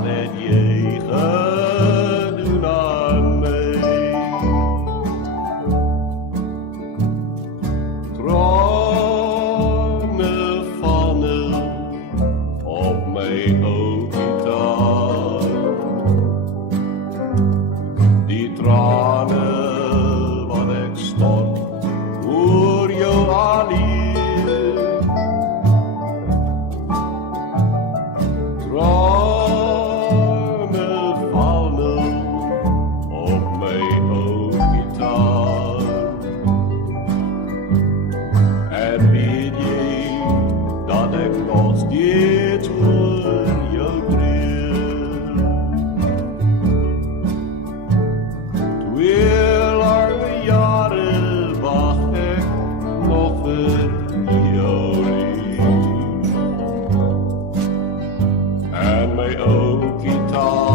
wat het jy gedoen aan my? Trane vallen op my ou gitaar. Die trane wat ek stort oor jou alleen. Trane vallen op my ou gitaar. En weet jy dat ek nog steeds oor jou treur? 2 lange jare wag ek nog vir jou lief. En my ou gitaar